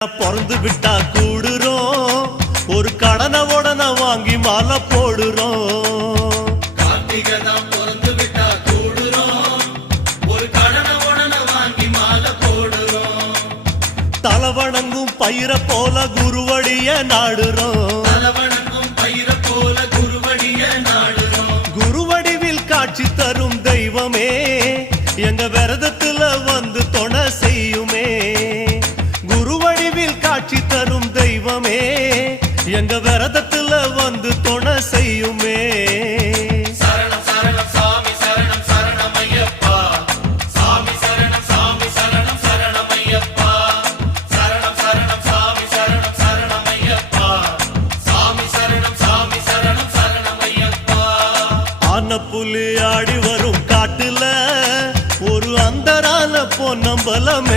பிறந்து விட்டா கூடுறோம், ஒரு கடனை உடனே வாங்கி மாலை போடுறோம். கார்த்திகை தான் பிறந்து விட்டா கூடுறோம், ஒரு கடனை உடனே வாங்கி மாலை போடுறோம். தலவணங்கும் பயிர போல குருவடிய நாடுறோம், தலவணங்கும் பயிர போல குருவடிய நாடுறோம். குருவடிவில் காட்சி தரும் தெய்வமே எங்க விரதத்துல வந்து துணை செய்யுமே. குருவடிவில் காட்சி தரும் தெய்வமே எங்க விரதத்துல வந்து துணை செய்யுமே. சரணம் சரணம் சாமி சரணம் சரணமையப்பா, சாமி சரணம் சாமி சரணம் சரணமையப்பா. சரணம் சரணம் சாமி சரணம் சரணமையப்பா, சாமி சரணம் சாமி சரணம் சரணமையப்பா. ஆன புலி ஆடி வரும் காட்டுல ஒரு அந்தரான பொன்னம்பலம்